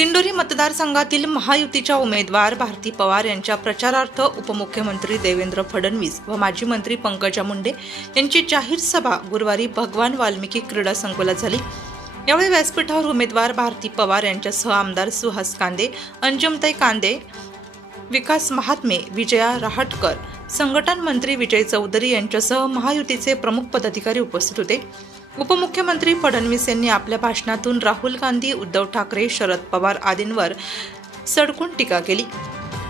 दिंडोरी मतदारसंघातील महायुतीच्या उमेदवार भारती पवार यांच्या प्रचारार्थ उपमुख्यमंत्री देवेंद्र फडणवीस व माजी मंत्री पंकजा मुंडे यांची जाहीर सभा गुरुवारी भगवान वाल्मिकी क्रीडा संकुलात झाली। यावेळी व्यासपीठावर उमेदवार भारती पवार यांच्यासह आमदार सुहास कांदे, अंजुमताई कांदे, विकास महात्मे, विजया रहाटकर, संघटन मंत्री विजय चौधरी यांच्यासह महायुतीचे प्रमुख पदाधिकारी उपस्थित होते। उपमुख्यमंत्री फडणवीस यांनी आपल्या भाषणातून राहुल गांधी, उद्धव ठाकरे, शरद पवार आदींवर सडकून टीका केली।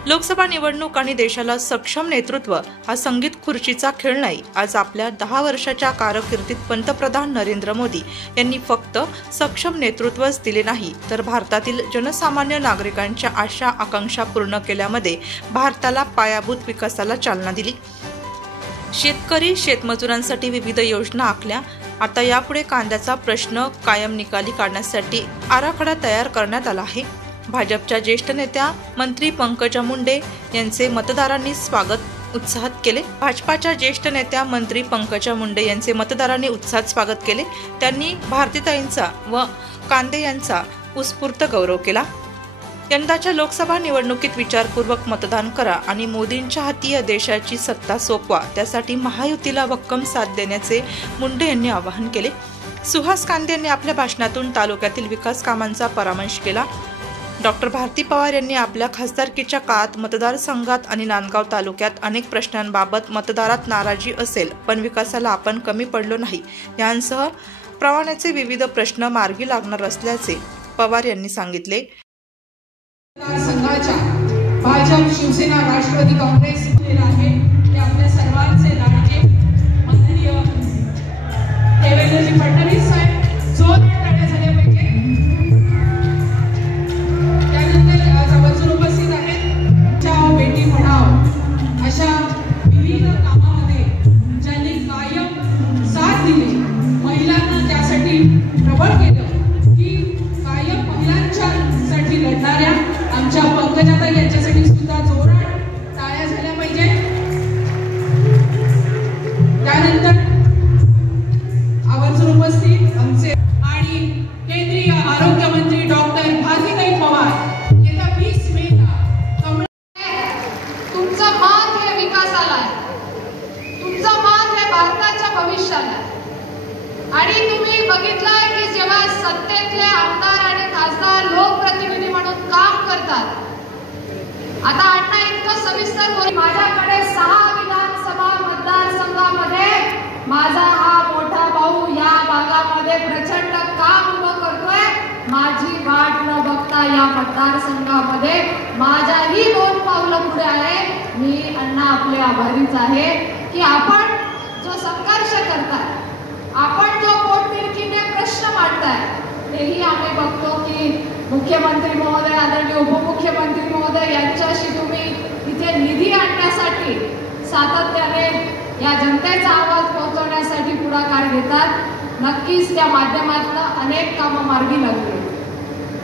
लोकसभा निवडणूक आणि देशाला सक्षम नेतृत्व हा संगीत खुर्चीचा खेळ नाही। आज आपल्या 10 वर्षाच्या कारकिर्दीत पंतप्रधान नरेंद्र मोदी यांनी फक्त सक्षम नेतृत्वच दिले नाही, तर भारतातील जनसामान्य नागरिकांच्या आशा आकांक्षा पूर्ण केल्यामध्ये भारताला पायाभूत विकासाला चालना दिली। शेतकरी शेतमजुरांसाठी विविध योजना आखल्या। आता यापुढे कांद्याचा प्रश्न कायम निकाली काढण्यासाठी आराखडा तयार करण्यात आला आहे। भाजपच्या ज्येष्ठ नेत्या मंत्री पंकजा मुंडे यांचे मतदारांनी उत्साहात केले। भाजपाच्या ज्येष्ठ नेत्या मंत्री पंकजा मुंडे यांचे मतदारांनी उत्साहात स्वागत केले। त्यांनी भारतीताईंचा व कांदे यांचा उत्स्फूर्त गौरव केला। यंदाच्या लोकसभा निवडणुकीत विचारपूर्वक मतदान करा आणि मोदींच्या हाती या देशाची सत्ता सोपवा, त्यासाठी महायुतीला भक्कम साथ देण्याचे मुंडे यांनी आवाहन केले। सुहास कांदे यांनी आपल्या भाषणातून तालुक्यातील विकास कामांचा परामर्श केला। डॉक्टर भारती पवार यांनी आपल्या खासदारकीच्या काळात मतदारसंघात आणि नांदगाव तालुक्यात अनेक प्रश्नांबाबत मतदारात नाराजी असेल, पण विकासाला आपण कमी पडलो नाही, यांसह प्रवाहाचे विविध प्रश्न मार्गी लागणार असल्याचे पवार यांनी सांगितले। संघाच्या भाजप, शिवसेना, राष्ट्रवादी काँग्रेस आहे ते आपल्या सर्वांचे लाडके माननीय देवेंद्रजी फडणवीस साहेब जोरदार टाळ्या झाल्या पाहिजे। त्यानंतर आज आवर्जून उपस्थित आहेत बचाव बेटी पढाव अशा विविध कामामध्ये ज्यांनी कायम साथ दिली, महिलांना त्यासाठी प्रबळ केलं की कायम महिलांच्या साठी लढणाऱ्या आमच्या पंकजाताई यांच्यासाठी सुद्धा जोरात टाळ्या झाल्या पाहिजे। त्यानंतर आवर्जून उपस्थित आमचे आणि केंद्रीय आरोग्य मंत्री डॉक्टर भारतीताई पवार येत्या 20 मेला तुमचा मान हे विकासाला आहे, तुमचा मान हे भारताच्या भविष्याला आहे। आणि तुम्ही बघितलंय की जेव्हा सत्तेतले आमदार आणि खासदार लोकप्रतिनिधी म्हणून काम करतात, आता अण्णा इतकं सविस्तर बोल, माझ्याकडे 6 विधानसभा मतदारसंघामध्ये माझा हा मोठा भाऊ या भागामध्ये प्रचंड काम उभं करतोय। माझी वाट न बघता या मतदारसंघामध्ये माझ्याही 2 पावलं पुढे आहे। मी अण्णा आपले आभारीच आहे की आपण जो संघर्ष करताय, आपण जो पोटतिडकीने प्रश्न मांडताय, तेही आम्ही बघतो की मुख्यमंत्री महोदय, आदरणीय उपमुख्यमंत्री महोदय यांच्याशी तुम्ही इथे निधी आणण्यासाठी सातत्याने या जनतेचा आवाज पोहोचवण्यासाठी पुढाकार घेतात। नक्कीच त्या माध्यमातून अनेक कामं मार्गी लागली।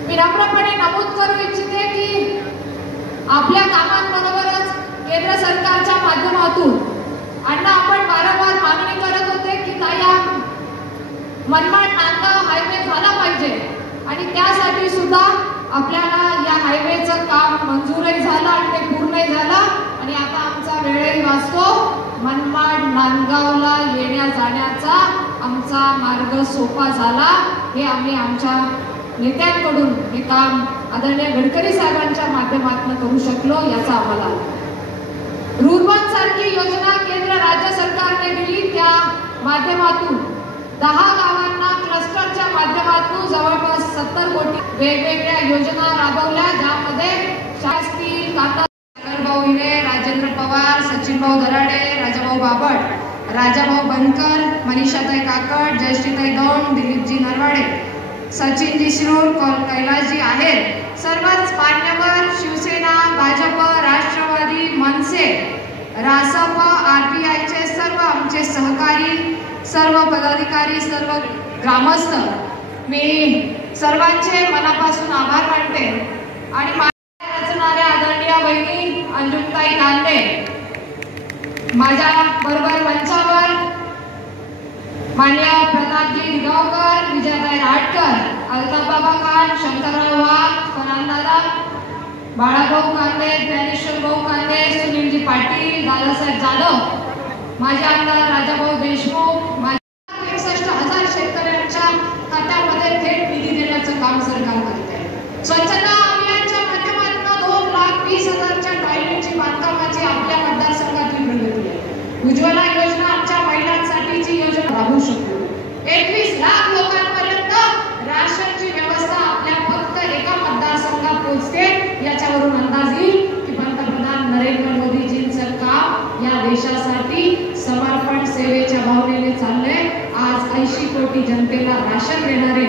मी नम्रपणे नमूद करू इच्छिते की आपल्या कामांबरोबरच केंद्र सरकारच्या माध्यमातून अण्णा आपण वारंवार मागणी करत होते की ताई मनमाड नांदगाव हायवे झाला पाहिजे, आणि त्यासाठी सुद्धा आपल्याला या हायवेचं काम मंजूरही झालं आणि ते पूर्णही झालं। आणि आता आमचा वेळही वाचतो, मनमाड नांदगावला येण्या जाण्याचा आमचा मार्ग सोपा झाला। हे आम्ही आमच्या नेत्यांकडून हे काम आदरणीय गडकरी साहेबांच्या माध्यमातून करू शकलो, याचा आम्हाला रुर्बन सारखी योजना केंद्र राज्य सरकारने दिली, त्या माध्यमातून 10 गावांना क्लस्टरच्या माध्यमातून जवळपास 70 कोटी वेगवेगळ्या योजना राबवल्या, ज्यामध्ये शास्त्री, काकाभाऊ हिरे, राजेंद्र पवार, सचिनभाऊ दराडे, राजाभाऊ बाबट, राजाभाऊ बनकर, मनीषाताई काकड, जयश्रीताई दौंड, दिलीपजी नरवाडे, सचिनजी शिरूर, कैलासजी आहेर, सर्वच मान्यवर शिवसेना, भाजप, राष्ट्रवादी, मनसे, रासप, RPIचे सर्व आमचे सहकारी, सर्व पदाधिकारी, सर्व ग्रामस्थ, मी सर्वांचे मनापासून आभार मानते। आणि रचणाऱ्या आदरणीय बहिणी अंजुमताई कांदे, माझ्या बरोबर मंचावर मान्य प्रतापजी दिगावकर, विजयाताई राटकर, अल्ताफ बाबा खान, शंकरराव वाघ, बाळाभाऊ कांदे, ज्ञानेश्वर भाऊ कांदे, सुनीलजी पाटील, दादासाहेब जाधव, माझे आमदार राजाभाऊ देशमुख, 61,000 शेतकऱ्यांच्या खात्यामध्ये थेट निधी देण्याचं काम सरकार करत आहे. स्वच्छता अभियानच्या माध्यमातून 2,20,000च्या टॉयलेटची बांधकामाची आपल्या मतदारसंघातली प्रगती आहे. उज्ज्वला योजना आमच्या महिलांसाठीची योजना राबवू शकतो. 21 लाख लोकांपर्यंत राशनची व्यवस्था आपल्या फक्त एका मतदारसंघात पोहोचते. याच्यावरून अंदाज येईल की पंतप्रधान नरेंद्र मोदीजींचं काम या देशासाठी समर्पण सेवेच्या भावनेने चाललंय. आज 80 कोटी जनतेला राशन देणारे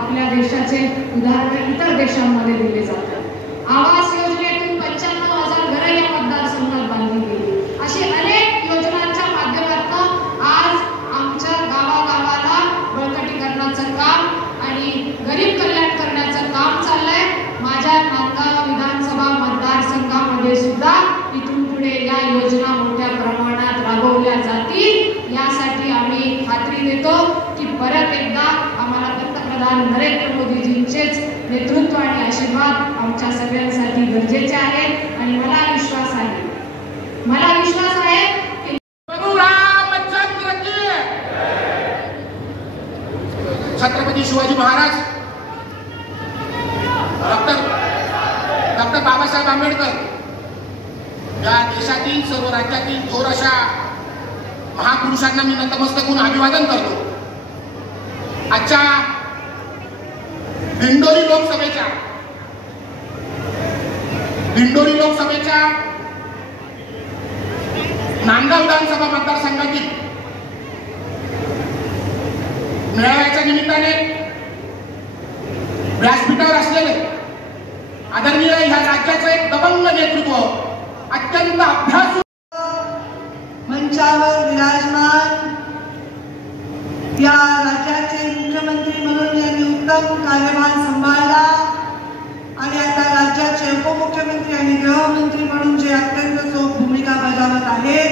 आपल्या देशाचे उदाहरण इतर देशांमध्ये दिले जातात. आवास योजनेतून 95,000 घरं या मतदारसंघात बांधली गेली. अशी अनेक योजनांच्या माध्यमातून आज आमच्या गावागावाला बळकटीकरणाचं काम आणि गरीब कल्याण करण्याचं काम चाललंय. माझ्या नांदगाव विधानसभा मतदारसंघामध्ये सुद्धा इथून पुढे या योजना मोठ्या प्रमाणात राबवल्या जातील. यासाठी आम्ही खात्री देतो की परत एकदा आम्हाला पंतप्रधान नरेंद्र मोदीजींचेच नेतृत्व आणि आशीर्वाद आमच्या सगळ्यांसाठी गरजेचे आहेत. आणि मला विश्वास आहे की छत्रपती शिवाजी महाराज, डॉक्टर बाबासाहेब आंबेडकर या देशातील सर्व राज्यातील थोर अशा महापुरुषांना मी नतमस्तक होऊन अभिवादन करतो. आजच्या दिंडोरी लोकसभेच्या नांदगाव विधानसभा मतदारसंघातील मेळाव्याच्या निमित्ताने व्यासपीठावर असलेले आदरणीय ह्या राज्याचं एक दबंग नेतृत्व, अत्यंत अभ्यासू, मंचावर विराजमान या राज्याचे मुख्यमंत्री म्हणून यांनी उत्तम कार्यभार सांभाळला आणि आता राज्याचे उपमुख्यमंत्री आणि गृहमंत्री म्हणून जे अत्यंत चोख भूमिका बजावत आहेत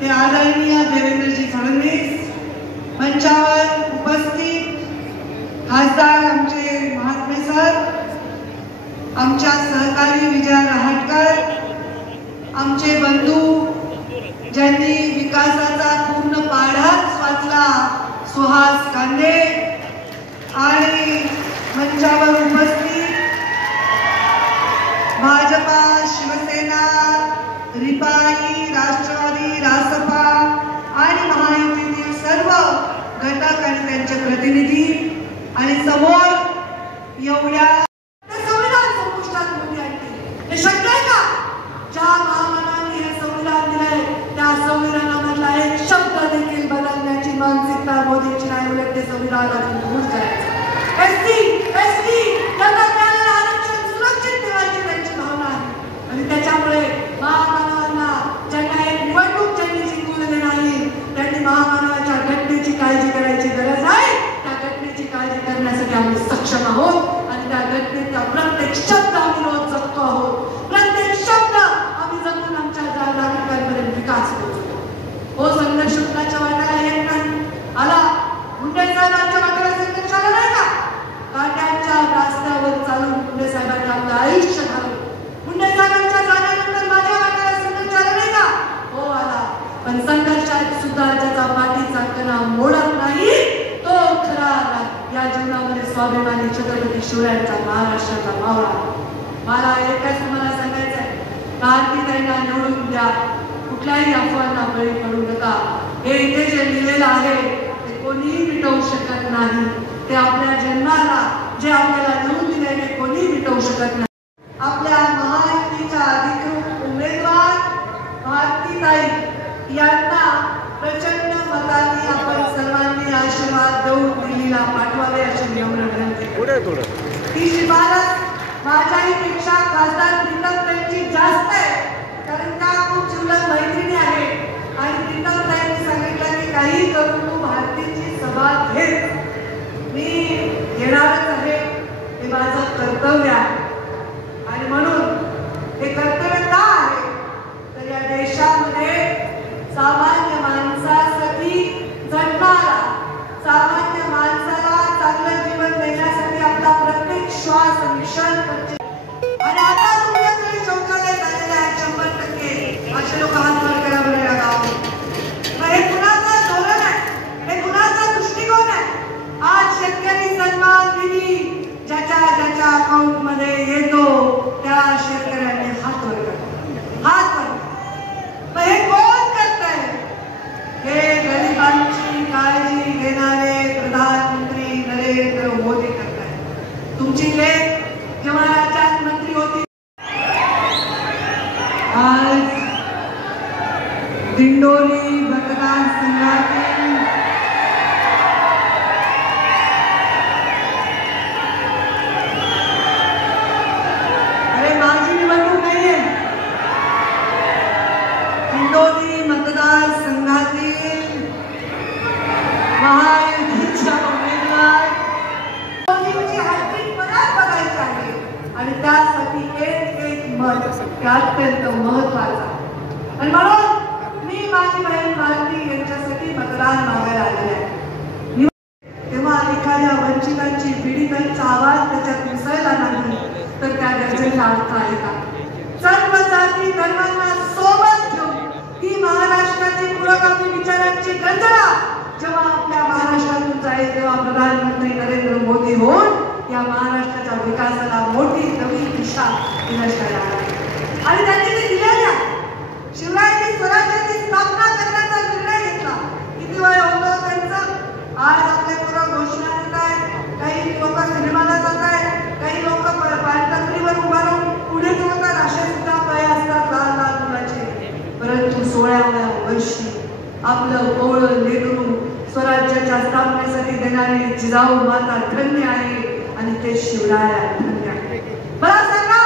ते आदरणीय देवेंद्रजी फडणवीस. मंचावर उपस्थित खासदार आमचे महात्मे सर, आमच्या सहकारी विजया रहाटकर, आमचे बंधू ज्यांनी विकासाचा पूर्ण पाढाच वाचला सुहास कांदे, आणि मंचावर उपस्थित भाजपा, शिवसेना, रिपाई, राष्ट्रवादी, रासपा आणि महायुतीतील सर्व घटक आणि त्यांचे प्रतिनिधी, आणि समोर एवढ्या संविधान संपुष्टात मोदी आणते. हे शक्य आहे का? ज्या महामानवांनी हे संविधान दिलंय त्या संविधानामधला एक शब्द देखील बदलण्याची मानसिकता मोदींची नाही. उलट ते संविधान अजून दूर करायचं. एसटी त्यांना मिळालेलं आरक्षण सुरक्षित ठेवायची त्यांची भावना आहे. आणि त्याच्यामुळे महामानवांना ज्यांना एक निवडणूक ज्यांनी जिंकलेली नाही त्यांनी महामानवाच्या घटनेची काळजी करायची गरज आहे. त्या घटनेची काळजी करण्यासाठी आम्ही सक्षम आहोत आणि त्या घटनेचा प्रत्येक शब्द आम्ही रोज जगतो आहोत. प्रत्येक शब्द आम्ही जगून आमच्या नागरिकांपर्यंत विकास पोहोचतो. हो, संघर्ष कुणाच्या वाट्याला येत नाही. आला मुंडे साहेबांच्या वाट्याला संघर्ष आला नाही का? काट्यांच्या रस्त्यावर चालून मुंडे साहेबांनी आपलं आयुष्य घालवलं. मुंडे साहेबांच्या जाण्यानंतर माझ्या वाट्याला संघर्ष आला नाही का? हो, आला. पण संघर्षात सुद्धा ज्याचा पाठीचा कणा मोडत नाही तो खरा या जीवनामध्ये स्वाभिमानी छत्रपती शिवरायांचा, महाराष्ट्राचा मावळा. मला एकच तुम्हाला सांगायचं आहे, भारतीताईंना निवडून द्या. कुठल्याही अफवांना बळी पडू नका. हे इथे जे लिहिलेलं आहे ते कोणीही मिटवू शकत नाही. ते आपल्या जन्माला जे आपल्याला निवडून दिलेले कोणीही मिटवू शकत नाही. आपल्या महायुतीच्या अधिकृत उमेदवार भारतीताई यांना प्रचंड मतांनी आपण सर्वांनी आशीर्वाद देऊन दिल्लीला पाठवावे अशी नियमन विनंती. ही शिफारस माझ्याही पेक्षा खासदार प्रीतमताईंची जास्त आहे, कारण त्या खूप जिवलग मैत्रिणी आहेत आणि प्रीतमताईंनी सांगितलं की काही करून तू भारतीची सभा घे. मी घेणारच आहे, हे माझं कर्तव्य आहे. आणि म्हणून हे कर्तव्य का आहे तर या देशामध्ये सामान्य माणसासाठी जन्माला, सामान्य माणसाला चांगलं जीवन देण्यासाठी आपला प्रत्येक श्वास निशर्त आणि आता मोदी करतायत. तुमची लेक जेव्हा राज्यात मंत्री होती, आज दिंडोरी मतदारसंघातील माझी निवडणूक नाहीये, दिंडोरी मतदारसंघातील महायुतीच्या उमेदवार मोदींची हॅट्रिक परत बघायची आहे आणि त्यासाठी एक मत अत्यंत महत्वाचं आहे. आणि म्हणून मी माझी बहीण भारती यांच्यासाठी मतदान मागायला आलेले आहे. तेव्हा एखाद्या वंचितांची पीडितांचा आवाज त्याच्यात मिसळला नाही तर त्या गरजेचा अर्थ आहे का? सर्व जाती धर्मांना सोबत घेऊन ही महाराष्ट्राची पुरोगामी विचारांची गंजरा जेव्हा आपल्या महाराष्ट्रातून जाईल तेव्हा प्रधानमंत्री नरेंद्र मोदी होऊन या महाराष्ट्राच्या विकासाला मोठी नवी दिशा दिल्याशिवाय आहे. आणि त्यांनी ते दिलेल्या शिवरायांनी स्वराज्याची स्थापना करण्याचा निर्णय घेतला. किती वेळ होतं त्यांचं? आज आपल्या पुढं घोषणा देत आहेत, काही लोक सिनेमाला जात आहेत, काही लोक पाणतंत्रीवर उभा राहून पुढे ठेवतात. असे सुद्धा पाय असतात लहान लहान मुलाचे. परंतु 16व्या वर्षी आपलं कोवळं लेकरू स्वराज्याच्या स्थापनेसाठी देणारी जिजाऊ माता धन्य आहे आणि ते शिवराया धन्य आहे. मला सांगा,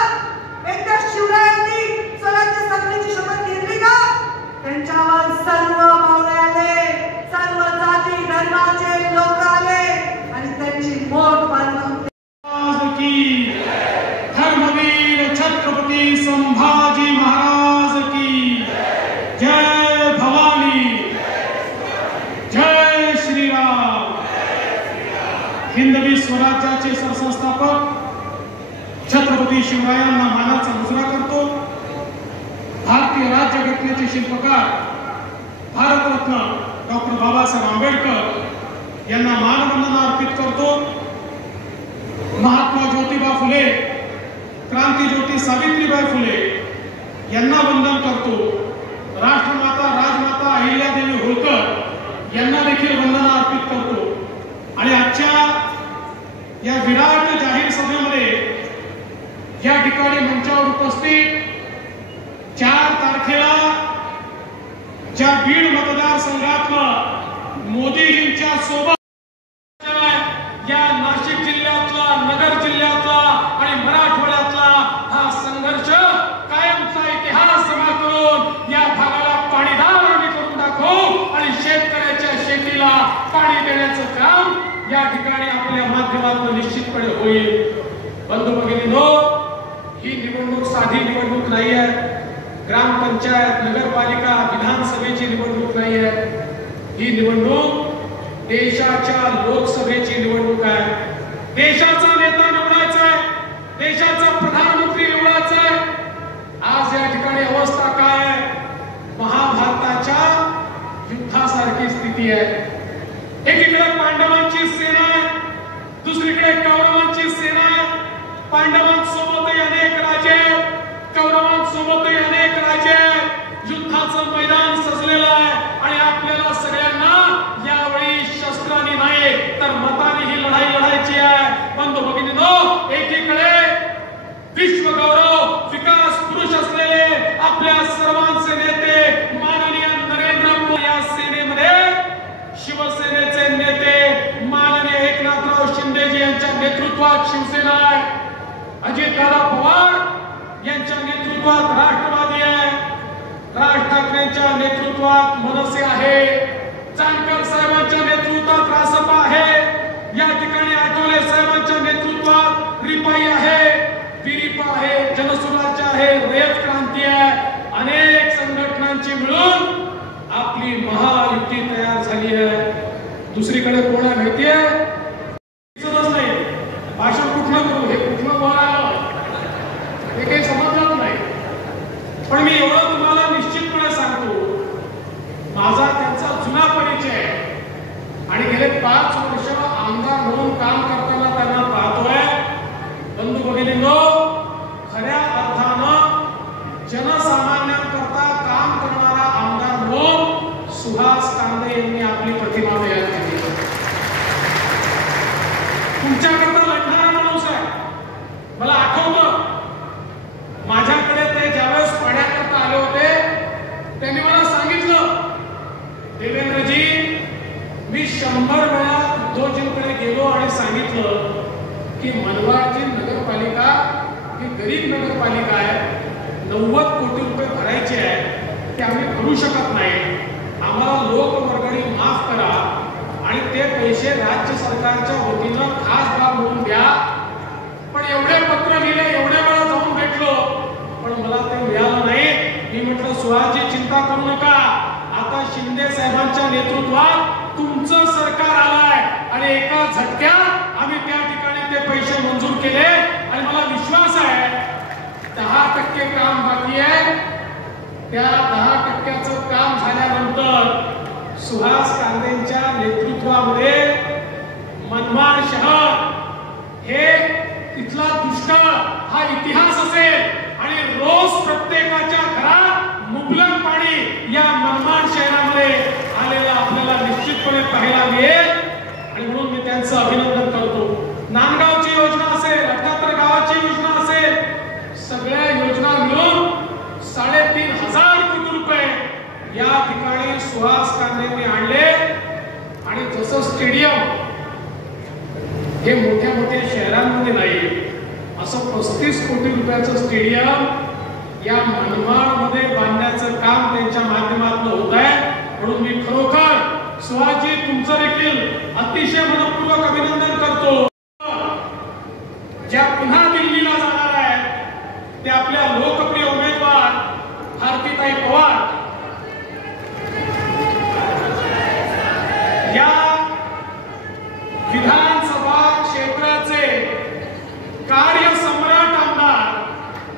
एकदा शिवरायांनी स्वराज्य स्थापनेची शपथ घेतली का? त्यांच्यावर सर्व मावळे आले, सर्व जाती धर्माचे लोक आले आणि त्यांची मोठ बांधून धर्मवीर छत्रपती संभाजी महाराज की जय. भवानी जय श्रीराम. हिंदवी स्वराज्याचे सरसंस्थापक छत्रपती शिवरायांना मानाचा मुजरा करतो. भारतीय राज्यघटनेचे शिल्पकार भारतरत्न डॉक्टर बाबासाहेब आंबेडकर यांना मानवंदना अर्पित करतो. महात्मा ज्योतिबा फुले, क्रांतीज्योती सावित्रीबाई फुले यांना वंदन करतो. राष्ट्रमाता राजमाता अहिल्यादेवी होळकर यांना देखील वंदना अर्पित करतो. आणि आजच्या या विराट जाहीर सभेमध्ये या ठिकाणी मंचावर उपस्थित 4 तारखेला ज्या बीड मतदारसंघातलं मोदीजींच्या सोबत या नाशिक जिल्ह्यातला, नगर जिल्ह्यातला आणि मराठवाड्यातला हा संघर्ष कायमचा इतिहास जमा करून या भागाला पाणीदार आम्ही करून दाखवू आणि शेतकऱ्याच्या शेतीला पाणी देण्याचं काम या ठिकाणी आपल्या माध्यमातून निश्चितपणे होईल. बंधू भगिनींनो, ही निवडणूक साधी निवडणूक नाही आहे. ग्रामपंचायत, नगरपालिका, विधानसभेची निवडणूक नाही आहे. ही निवडणूक देशाच्या लोकसभेची निवडणूक आहे. देशाचा नेता निवडायचा आहे, देशाचा प्रधानमंत्री निवडायचा आहे. आज या ठिकाणी अवस्था काय आहे? महाभारताच्या युद्धासारखी स्थिती आहे. एकीकडे पांडवांची सेना आहे, दुसरीकडे कौरवांची सेना आहे. पांडवांसोबतही अनेक राजे, कौरवांसोबतही अनेक राजे. युद्धाचं मैदान सजलेलं आहे आणि आपल्याला सगळ्यांना यावेळी शस्त्रांनी नाही तर मताने ही लढाई लढायची आहे. बंधू भगिनींनो, एकीकडे विश्वगौरव विकास पुरुष असलेले आपल्या सर्वांचे नेते माननीय नरेंद्र मोदी, या सेनेमध्ये शिवसेनेचे नेते माननीय एकनाथराव शिंदेजी यांच्या नेतृत्वात शिवसेना आहे. अजितदादा पवार यांच्या नेतृत्वात राष्ट्रवादी आहे. राज ठाकरेंच्या नेतृत्वात मनसे आहे. जानकर साहेबांच्या नेतृत्वात रासपा आहे. या ठिकाणी आठवले साहेबांच्या नेतृत्वात रिपाई आहे, विरिपा आहे, जनसुराज्य आहे, रयत क्रांती आहे. अनेक संघटनांची मिळून आपली महायुती तयार झाली आहे. दुसरीकडे कोण आहे माहितीये? नाही. भाषण कुठलं करू, हे कुठलं बोलावं हे काही समजलं नाही. पण मी एवढं तुम्हाला निश्चितपणे सांगतो, माझा त्यांचा जुना परिचय आहे आणि गेले 5 वर्ष आमदार म्हणून काम करताना त्यांना पाहतोय. बंधू भगिनींनो, खऱ्या अर्थानं जनसामान्यांकरता काम करणारा आमदार म्हणून सुहास कांदे यांनी आपली प्रतिमा तयार केली. तुमच्याकरता लढणारा माणूस आहे. मला आठवतं माझ्याकडे ते ज्यावेळेस पाण्याकरता आले होते त्यांनी मला सांगितलं, देवेंद्रजी मी 100 वेळा उद्धवजींकडे गेलो आणि सांगितलं की मनमाडची नगरपालिका ही गरीब नगरपालिका आहे, 90 कोटी रुपये भरायचे आहे, ते आम्ही भरू शकत नाही, आम्हाला लोकवर्गणी माफ करा आणि ते पैसे राज्य सरकारच्या वतीनं खास बाब म्हणून द्या. पण एवढे पत्र लिहिले, एवढे वेळा जाऊन भेटलो, पण मला ते मिळालं नाही. मी म्हटलं सुहासजी चिंता करू नका, आता शिंदे साहेबांच्या नेतृत्वात तुमचं सरकार आलंय आणि एका झटक्यात आम्ही त्या ठिकाणी ते पैसे मंजूर केले आणि मला विश्वास आहे 10% काम बाकी आहे. त्या 10%चं काम झाल्यानंतर सुहास कांदेंच्या नेतृत्वामध्ये मनमाड शहर हे तिथला दुष्काळ हा इतिहास असेल आणि रोज प्रत्येकाच्या घरात मुबलक पाणी या मनमाड शहरामध्ये आलेलं आपल्याला निश्चितपणे पाहायला मिळेल आणि म्हणून मी त्यांचं अभिनंदन करतो. नांदगावची योजना असेल, अठ्ठात्र गावाची योजना असेल, सगळ्या योजना मिळून 3,500 कोटी रुपये या ठिकाणी सुहास कांदेंनी आणले. आणि जसं स्टेडियम हे मोठ्या मोठ्या शहरांमध्ये नाही, असं 35 कोटी रुपयाचं स्टेडियम या मनमाडमध्ये बांधण्याचं काम त्यांच्या माध्यमातून होत आहे. म्हणून मी खरोखर सुहासजी तुमचं देखील अतिशय मनपूर्वक अभिनंदन करतो. ज्या पुन्हा दिल्लीला जाणार आहे ते आपल्या लोकप्रिय उमेदवार भारतीताई पवार या विधानसभा क्षेत्राचे कार्यसम्राट आमदार,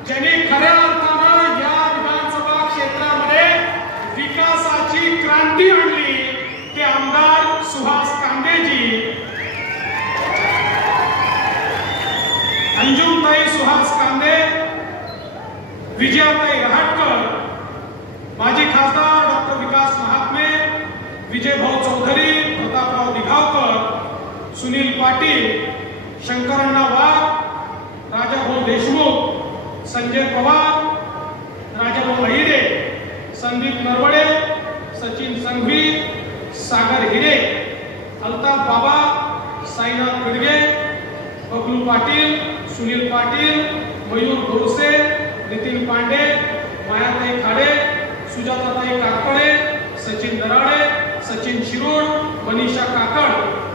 ज्यांनी खऱ्या अर्थानं या विधानसभा क्षेत्रामध्ये विकासाची क्रांती आणली, ते आमदार सुहास कांदेजी. अंजुमताई सुहास कांदे, विजयाताई रहाटकर, माजी खासदार डॉक्टर विकास महात्मे, विजयभाऊ चौधरी, प्रतापराव दिघावकर, सुनील पाटील, शंकरण्णा वाघ, राजाभाऊ देशमुख, संजय पवार, राजाभाऊ अहिरे, संदीप नरवडे, सचिन संघवी, सागर हिरे, अल्ताफ बाबा, साईनाथ बिडगे, बबलू पाटील, सुनील पाटील, मयूर बोरसे, नितीन पांडे, मायाताई खाडे, सुजाताताई काकडे, सचिन दराडे, सचिन शिरोड, मनीषा काकड,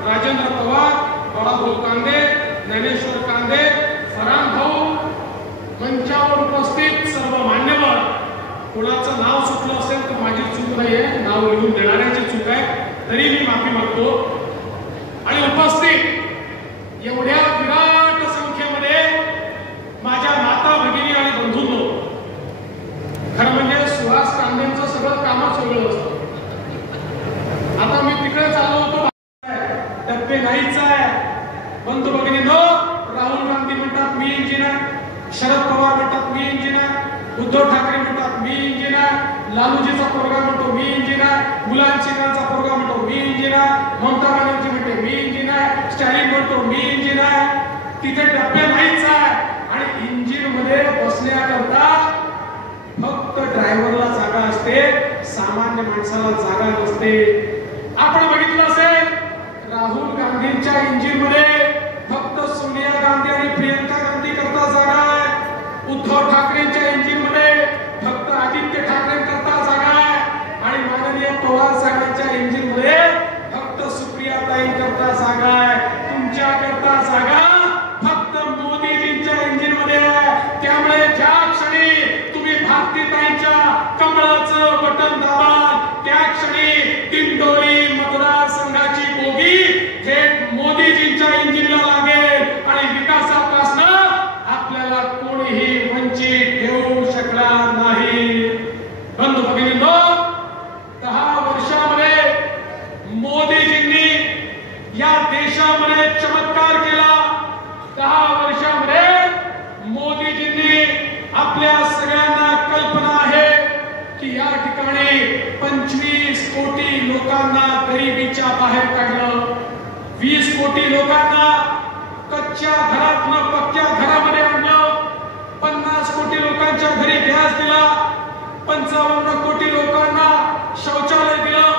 राजेंद्र पवार, बाळाभाऊ कांदे, ज्ञानेश्वर कांदे, फरान भाऊ, मंचावर उपस्थित सर्व मान्यवर. कोणाचं नाव सुटलं असेल तर माझी चूक नाहीये, नाव लिहून देणाऱ्याची चूक आहे, तरी मी माफी मागतो. आणि उपस्थित एवढ्या विराट संख्येमध्ये माझ्या माता भगिनी आणि बंधूंनो, खरं म्हणजे सुहास कांदेंचं सगळं कामच वेगळं असतं. आता मी तिकडे चाललो होतो, टप्पे नाहीच आहे. बंधू भगिनींनो, राहुल गांधी म्हणतात मी इंजिनियर, शरद पवार म्हणतात मी इंजिनियर, उद्धव ठाकरे म्हणतात मी इंजिनियर, लालूजीचा पोरगा म्हणतो मी इंजिनियर, मुलायम सिंगांचा पोरगा म्हणतो मी इंजिनियर, ममता बॅनर्जी म्हणते मी इंजिनियर, स्टॅलिन म्हणतो मी इंजिनियर. तिथे टप्पे नाहीच आहे आणि इंजिन मध्ये बसण्याकरता फक्त ड्रायव्हरला जागा असते, सामान्य माणसाला जागा नसते. आपण बघितलं असेल राहुल गांधींच्या इंजिन मध्ये फक्त सोनिया गांधी आणि प्रियंका गांधी करता जागा आहे. उद्धव ठाकरेंच्या इंजिन मध्ये फक्त आदित्य ठाकरे करता जागा आहे आणि माननीय पवार साहेबांच्या इंजिन मध्ये फक्त सुप्रियाताई करता जागा आहे. तुमच्या करता जागा फक्त मोदीजींच्या इंजिन मध्ये आहे. त्यामुळे ज्या क्षणी तुम्ही भारतीताईंच्या कमळाचं बटन दाबाल त्या क्षणी दिंडोरी मतदारसंघाची बोगी थेट मोदीजींच्या इंजिन 55 कोटी लोकांना शौचालय दिलं.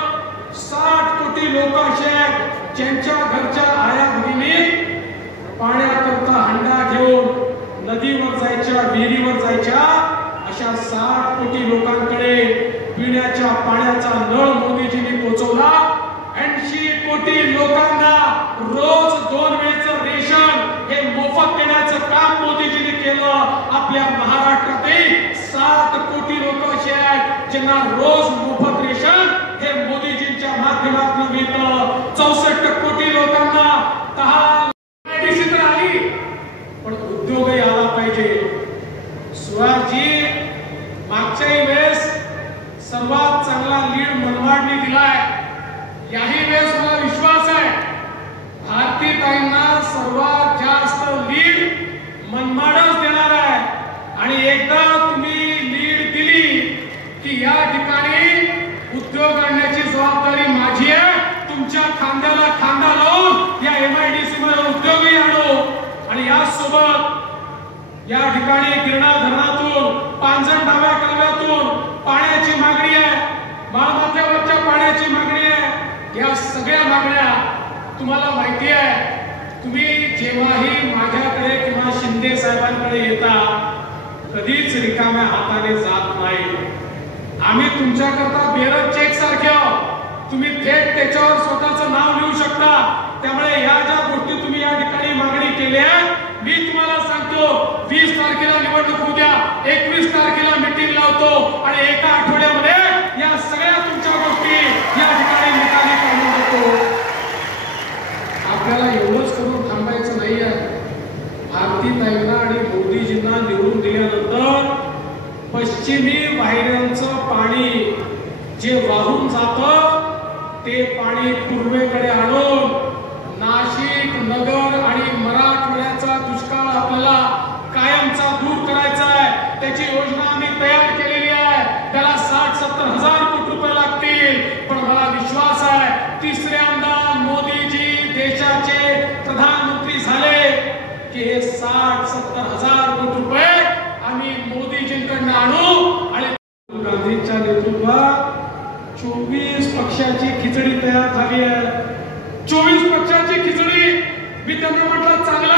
60 कोटी लोक असे आहेत ज्यांच्या घरच्या आया भगिनी पाण्याकरता हंडा घेऊन नदीवर जायच्या, विहिरीवर जायच्या. अशा 60 कोटी लोकांकडे पिण्याच्या पाण्याचा नळ मोदीजींनी पोहोचवला. 80 कोटी लोकांना रोज 2 वेळचं रेशन हे मोफत देण्याचं काम मोदीजींनी केलं. आपल्या महाराष्ट्रातील 7 कोटी लोक असे आहेत ज्यांना रोज मोफत रेशन हे मोदीजींच्या माध्यमातून मिळतं. 64 कोटी लोकांना 10 मेडिसिन आली, पण उद्योगही आला पाहिजे. सुहासजी, मागच्याही वेळेस सर्वात चांगला लीड मनमाडने दिलाय. याही वेळेस मला विश्वास आहे भारतीताईंना सर्वात जास्त लीड मनमाडच देणार आहे. आणि एकदा तुम्ही लीड दिली की या ठिकाणी उद्योग आणण्याची जबाबदारी माझी आहे. तुमच्या खांद्याला खांदा लावून या MIDC मध्ये उद्योगही आणू. आणि यासोबत या ठिकाणी गिरणा धरणातून, पांजण डाव्या कालव्यातून पाण्याची मागणी आहे, माळमाथ्यावरच्या पाण्याची मागणी आहे. या सगळ्या मागण्या तुम्हाला माहिती आहे. तुम्ही जेव्हाही माझ्याकडे किंवा शिंदे साहेबांकडे येता कधीच रिकाम्या हाताने जात नाही. आम्ही तुमच्याकरता बेरज चेक सारखे आहोत. तुम्ही थेट त्याच्यावर स्वतःचं नाव लिहू शकता. त्यामुळे या ज्या गोष्टी तुम्ही या ठिकाणी मागणी केल्या, मी तुम्हाला सांगतो 20 तारखेला निवडणूक उद्या, 21 तारखेला मीटिंग लावतो आणि एका आठवड्यामध्ये या सगळ्या तुमच्या गोष्टी या ठिकाणी निकाली काढून देतो. आपल्याला एवढंच करून थांबायचं नाहीये. भारतीताईंना आणि मोदीजींना निवडून दिल्यानंतर पश्चिमी वाहिन्यांचं पाणी जे वाहून जातं ते पाणी पूर्वेकडे आणून नाशिक, नगर आणि मराठवाड्याचा दुष्काळ आपल्याला कायमचा दूर करायचा आहे. त्याची योजना आम्ही तयार केलेली आहे. त्याला 60-70 हजार कोटी रुपये लागतील. पण मला विश्वास आहे तिसऱ्यांदा मोदीजी देशाचे प्रधानमंत्री झाले की हे 60-70 हजार कोटी रुपये आम्ही मोदीजींकडून आणू. आणि गांधींच्या नेतृत्वात 24 पक्षाची खिचडी तयार झाली आहे. 24 पक्षाची खिचडी. मी त्यांना म्हटलं चांगला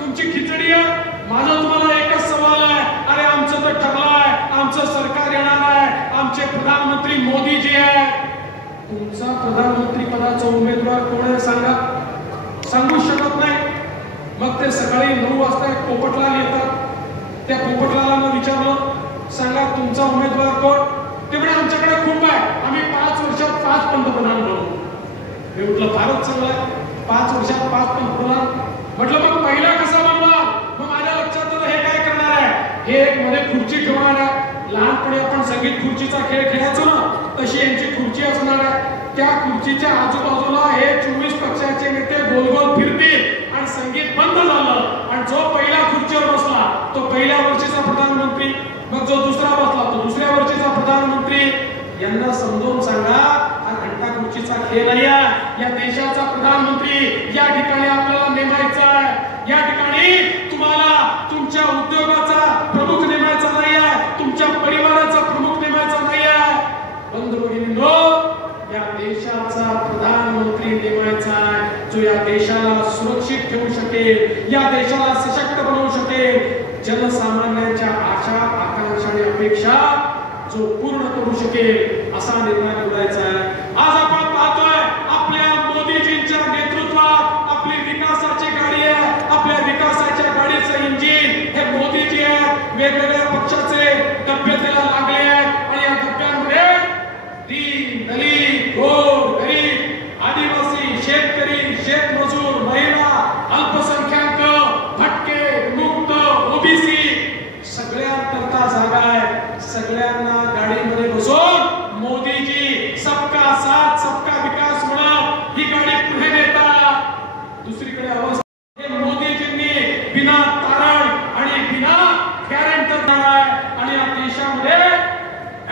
तुमची खिचडी आहे. माझा तुम्हाला एकच सवाल आहे. अरे आमचं तर ठरलं आहे, आमचं सरकार येणार आहे, आमचे प्रधानमंत्री मोदीजी आहे. तुमचा प्रधानमंत्री पदाचा उमेदवार कोण आहे सांगा? सांगू शकत नाही. मग ते सकाळी 9 वाजता एक पोपटलाल येतात. त्या पोपटलालांना विचारलं सांगा तुमचा उमेदवार कोण? ते म्हणजे आमच्याकडे खूप आहे, आम्ही 5 वर्षात 5 पंतप्रधान बनवू. मी म्हटलं फारच चांगलं आहे, 5 वर्षात 5 पंतप्रधान. म्हटलं मग पहिला कसा बनवा? मग माझ्या लक्षात आलं हे काय करणार आहे, हे एक मध्ये खुर्ची ठेवणार आहे. लहानपणी आपण संगीत खुर्चीचा खेळ खेळायचो ना, तशी यांची खुर्ची असणार आहे. त्या खुर्चीच्या आजूबाजूला हे 24 पक्षाचे नेते गोल गोल फिरतील आणि संगीत बंद झालं आणि जो पहिला खुर्चीवर बसला तो पहिल्या वर्षीचा प्रधानमंत्री, मग जो दुसरा बसला तो दुसऱ्या वर्षीचा प्रधानमंत्री. यांना समजून सांगा हा घंटा खुर्चीचा खेळ नाही आहे. या देशाचा प्रधानमंत्री या ठिकाणी आपल्याला नेमायचा आहे. या ठिकाणी तुम्हाला तुमच्या उद्योगाचा प्रमुख नेमायचा नाही आहे, तुमच्या परिवाराचा प्रमुख नेमायचा नाही आहे. बंधू-भगिनींनो, या देशाचा प्रधानमंत्री नेमायचा आहे जो या देशाला सुरक्षित ठेवू शकेल, या देशाला सशक्त बनवू शकेल, जनसामान्यांच्या आशा आकांक्षा आणि अपेक्षा जो पूर्ण करू शकेल असा निर्णय निवडायचा आहे. आज आपण पाहतोय आपल्या मोदीजींच्या नेतृत्वात आपली विकासाची गाडी आहे. आपल्या विकासाच्या गाडीचं इंजिन हे मोदीजी आहेत. वेगवेगळ्या पक्षाचे डबे त्याला लागले आहेत आणि या डब्यांमध्ये दीन, दलित, गोर, गरीब, आदिवासी, शेतकरी, शेतमजूर, महिला, अल्पसंख्याक, भटके, मुक्त, ओबीसी सगळ्यांकरता जागा आहे. सगळ्यांना गाडीमध्ये बसवून मोदीजी सबका साथ सबका विकास म्हणून ही गाडी पुढे नेतात. दुसरीकडे अवस्था मोदीजींनी बिना तारण आणि बिना गॅरंटर आणि या देशामध्ये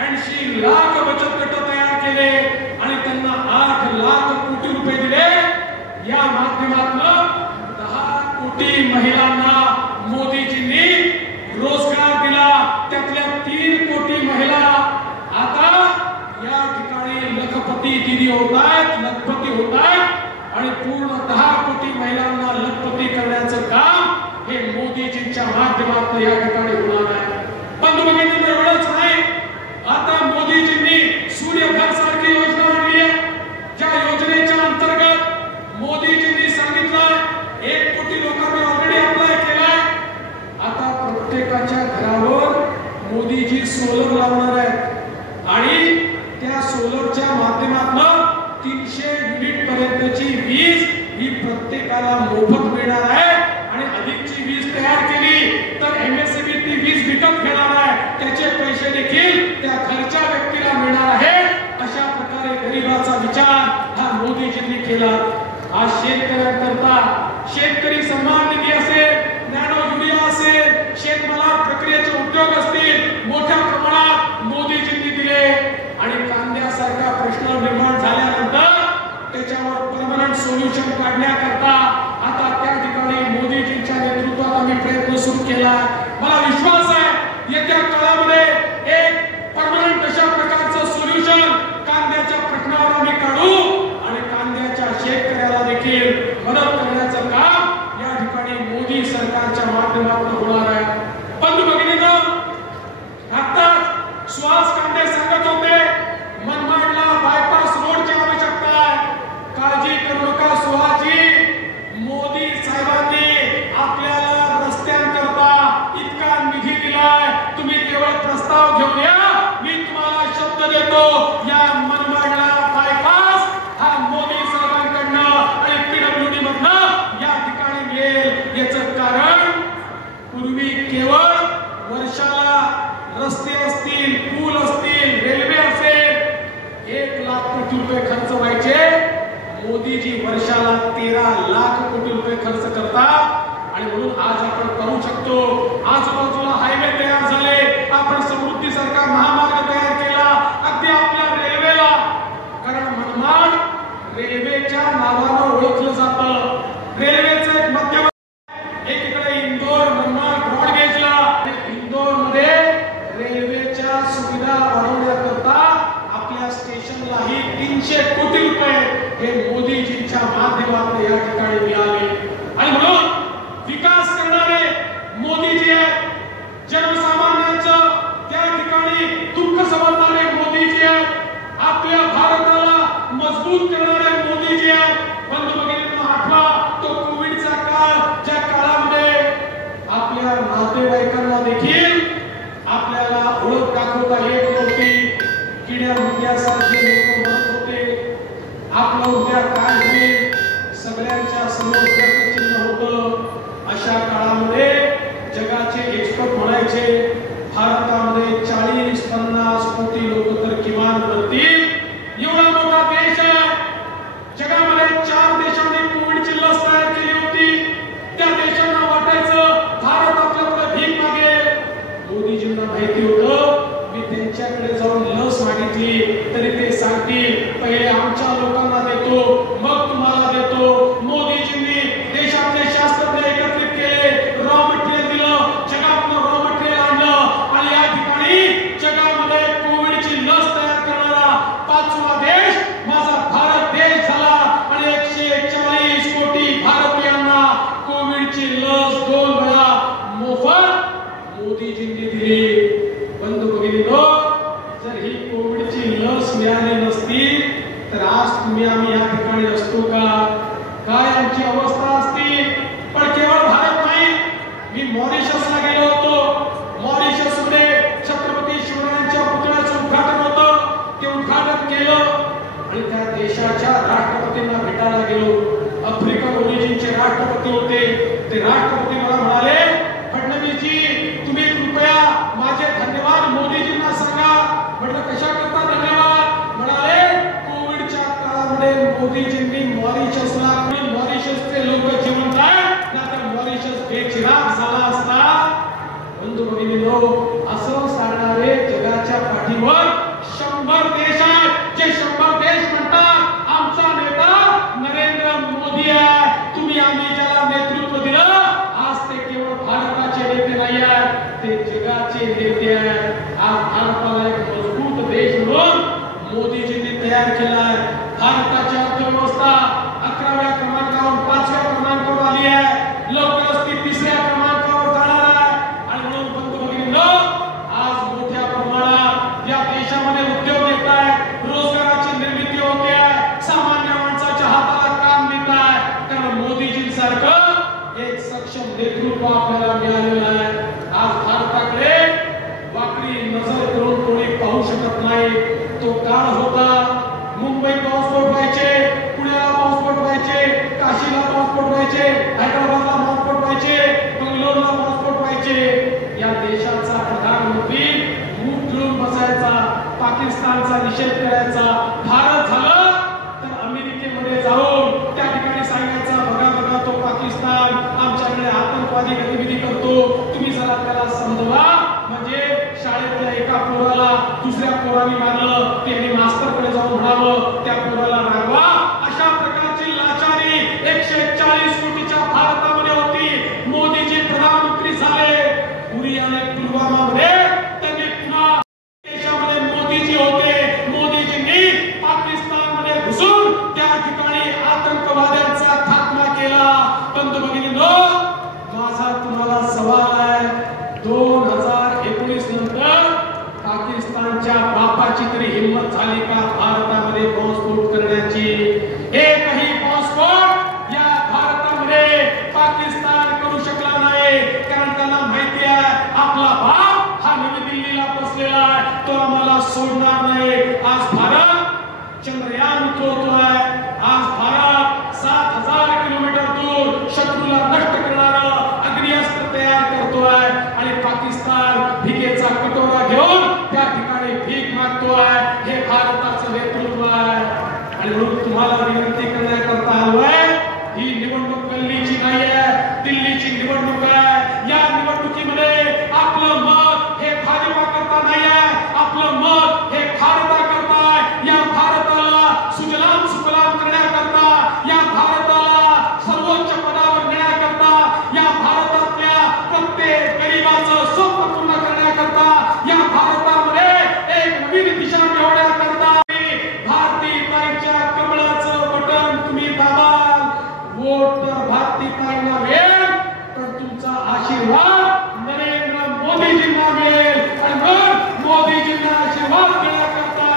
80 लाख बचत गट तयार केले आणि त्यांना 8 लाख कोटी रुपये दिले. या माध्यमातून 10 कोटी महिलांना मोदीजींनी रोजगार दिला. त्यातल्या 3 कोटी महिला करोडपती दीदी होत आहेत, लखपती होत आहेत आणि पूर्ण 10 कोटी महिलांना लखपती करण्याचं काम हे मोदीजींच्या माध्यमातून या ठिकाणी होणार आहे. बंधू भगिनींनो, एवढंच नाही, आता मोदीजींनी सूर्यघर सारखी योजना आणली आहे. ज्या योजनेच्या अंतर्गत मोदीजींनी सांगितलं 1 कोटी लोकांनी ऑलरेडी अप्लाय केलाय. आता प्रत्येकाच्या घरावर मोदीजी सोलर लावणार आहेत आणि त्या सोलरच्या माध्यमातून 300 युनिट पर्यंतची वीज ही प्रत्येकाला मोफत मिळणार आहे आणि अधिकची वीज तयार केली तर MSCB ती वीज विकत घेणार आहे. त्याचे पैसे देखील त्या घरच्या व्यक्तीला मिळणार आहे. अशा प्रकारे गरिबाचा विचार हा मोदीजींनी केला. आज शेतकऱ्यांकरता शेतकरी सन्मान निधी असेल, नॅनो युरिया असेल, शेतमालात प्रक्रियेचे उद्योग असतील, मोठ्या प्रमाणात मोदीजींनी दिले आणि कांद्यासारखा प्रश्न निर्माण झाल्यानंतर त्याच्यावर परमनंट सोल्युशन काढण्याकरता आता त्या ठिकाणी मोदीजींच्या नेतृत्वात आम्ही प्रयत्न सुरू केला. मला विश्वास आहे येत्या काळामध्ये एक परमनंट अशा प्रकारचं सोल्युशन कांद्याच्या प्रश्नावर आम्ही काढू आणि कांद्याच्या शेतकऱ्याला देखील मदत करण्याचं काम या ठिकाणी मोदी सरकारच्या माध्यमातून होणार आहे. बंधू भगिनींनो, आता सुहास कांदे सांगत होते मनमाडला बायपास रोडची आवश्यकता आहे. काळजी करू नका सुहासजी, मोदी साहेबांनी आपल्याला रस्त्यांकरता इतका निधी दिलाय. तुम्ही केवळ प्रस्ताव घेऊन या. मी तुम्हाला शब्द देतो, या मनमाडला बायपास हा मोदी साहेबांकडनं आणि PWD मधनं या ठिकाणी मिळेल. याचं कारण पूर्वी केवळ वर्षाला रस्ते असतील, पूल असतील, रेल्वे असेल 1 लाख कोटी रुपये खर्च व्हायचे. मोदीजी वर्षाला 13 लाख कोटी रुपये खर्च करतात आणि म्हणून आज आपण करू शकतो. आजूबाजूला हायवे तयार झाले, आपण समृद्धी सारखा महामार्ग तयार केला, अगदी आपल्या रेल्वेला. कारण मनमाड रेल्वेच्या नावानं ओळखलं जातं. रेल्वेचं एक मध्यम एकीकडे इंदोर मनमाड ब्रॉडगेजला, इंदोर मध्ये रेल्वेच्या सुविधा वाढवण्याकरता आपल्या स्टेशनलाही 300 कोटी रुपये हे मोदीजींच्या माध्यमातून या ठिकाणी मिळाले. आणि म्हणून विकास करणारे मोदीजी आहेत. जनसामान्यांचं त्या ठिकाणी दुःख समजणारे मोदीजी आहेत. आपल्या भारताला मजबूत करणारे मोदीजी आहेत. बंधू भगिनींनो, आठवा तो कोविडचा काळ, ज्या काळामध्ये आपल्या नातेवाईकांना देखील आपल्याला ओळख दाखवता येत नव्हती. किड्या मुंग्यासारखे लोक मरत होते. आपलं उद्या काय होईल सगळ्यांच्या समोर प्रश्नचिन्ह होतं. अशा काळामध्ये जगाचे एक्सपर्ट म्हणायचे भारतामध्ये 40-50 कोटी लोक तर किमान मरतील. एवढा मोठा देश आहे. जगामध्ये 4 देशांनी कोविडची लस तयार केली होती. त्या देशांना वाटायचं भारत आपल्याकडे भीक मागेल. मोदीजींना माहिती होतं मी त्यांच्याकडे जाऊन लस मागितली तरी ते सांगतील पहिले आमच्या लोकांना देतो मग तुम्हाला देतो. मोदीजींनी देशातले शास्त्रज्ञ एकत्रित केले, रॉ मटेरियल दिलं, जगातनं रॉ मटेरियल आणलं आणि या ठिकाणी जगामध्ये कोविडची लस तयार करणारा 5वा देश माझा भारत देश झाला आणि 140 कोटी भारतीयांना कोविडची लस 2 वेळा मोफत मोदीजींनी दिली. बंधू भगिनींनो, जर ही कोविडची लस मिळाली नसती तर आज तुम्ही आम्ही या ठिकाणी असतो का? काय आमची अवस्था असती? पण केवळ भारत नाही, मी मॉरिशसला गेलो होतो. मॉरिशस मध्ये छत्रपती शिवरायांच्या पुतळ्याचं उद्घाटन होतं. ते उद्घाटन केलं आणि त्या देशाच्या राष्ट्रपतींना भेटायला गेलो. आफ्रिकन ओरिजिनचे राष्ट्रपती होते. ते राष्ट्रपती मला म्हणाले फडणवीसजी तुम्ही कृपया माझे धन्यवाद मोदीजींना सांगा. म्हटलं कशा करता धन्यवाद? म्हणाले कोविडच्या काळामध्ये मोदीजींनी मॉरिशसला, मॉरिशसचे लोक जिवंत आहेत ना तर मॉरिशस बेचिराग झाला असता. बंधू भगिनींनो, असं सांगणारे जगाच्या पाठीवर 100 देश आहेत. जे 100 देश म्हणतात आमचा नेता नरेंद्र मोदी आहे. तुम्ही आम्ही ज्याला नेतृत्व दिलं आज ते केवळ भारताचे नेते नाही आहेत, ते जगाचे नेते आहेत. आज भारताला एक मजबूत देश म्हणून मोदीजींनी तयार केला आहे. नेतृत्व आपल्याला मिळालेलं आहे. आज भारताकडे वाकडी नजर करून कोणी पाहू शकत नाही. तो काळ होता मुंबईत पाऊसपोट व्हायचे, पुण्याला पाऊसपोट व्हायचे, काशीला पाऊसपोट व्हायचे, हैदराबादला पाऊसपोट व्हायचे, बंगलोरला पाऊसपोट व्हायचे. या देशाचा प्रधानमंत्री मूठ घेऊन बसायचा, पाकिस्तानचा निषेध करायचा. भारत झालं तर अमेरिकेमध्ये जाऊन त्या ठिकाणी सांगायचा, बघा बघा तो पाकिस्तान आमच्याकडे आतंकवादी गतिविधी करतो, तुम्ही जरा त्याला समजवा. म्हणजे शाळेतल्या एका पोराला दुसऱ्या पोराने मारलं, त्याने मास्तरकडे जाऊन म्हणावं त्या पोराला रागवा. अशा प्रकारची लाचारी 140 कोटीच्या भारतामध्ये होती. मोदीजी प्रधानमंत्री झाले, उरी आणि पुलवामामध्ये त्यांनी पुन्हा देशामध्ये मोदीजी होते. मोदीजींनी पाकिस्तानमध्ये घुसून त्या ठिकाणी आतंकवाद्यांचा खात्मा केला. बंधू भगिनींनो, माझा तुम्हाला सवाल आहे, 2019 नंतर पाकिस्तानच्या बापाची तरी हिम्मत झाली का भारतामध्ये बॉम्बस्फोट करण्याची? एकही बॉम्बस्फोट या भारतामध्ये पाकिस्तान करू शकला नाही. कारण त्यांना माहिती आहे आपला बाप हा नवी दिल्लीला बसलेला आहे, तो आम्हाला सोडणार नाही. आज भारत चंद्रयान उतरवतोय. आज भारत 7000 किलोमीटर दूर शत्रूला नष्ट करणारा अग्निअस्त्र तयार करतोय आणि पाकिस्तान भिकेचा कटोरा घेऊन त्या ठिकाणी भीक मागतोय. हे भारताचं नेतृत्व आहे. आणि म्हणून तुम्हाला विनंती करण्याकरता आलोय, ही निवडणूक गल्लीची नाही आहे, दिल्लीची निवडणूक आहे. या निवडणुकीमध्ये आपलं मत हे भाजपा करता नाही आहे, आपलं मत हे भारता करता आहे. या भारताला सुजलाम सुफलाम करण्याकरता, या भारताला सर्वोच्च पदावर नेण्याकरता, या भारतातल्या प्रत्येक गरीबाचं स्वप्न पूर्ण करण्याकरता, या भारतामध्ये एक नवीन दिशा मिळवण्याकरता भारतीय ताईंच्या कमळाचं बटन तुम्ही दाबाल. वोट तर भारतीय ताईंना मिळेल, पण तुमचा आशीर्वाद नरेंद्र मोदीजींना मिळेल. आणि मग मोदीजींना आशीर्वाद देण्याकरता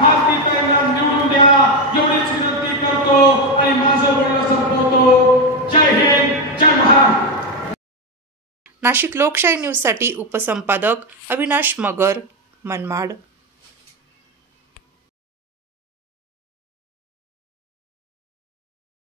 भारतीय ताईंना निवडून द्या, एवढीच विनंती करतो आणि माझं बोलणं संपवतो. जय हिंद, जय महाराष्ट्र. नाशिक लोकशाही न्यूजसाठी उपसंपादक अविनाश मगर, मनमाड.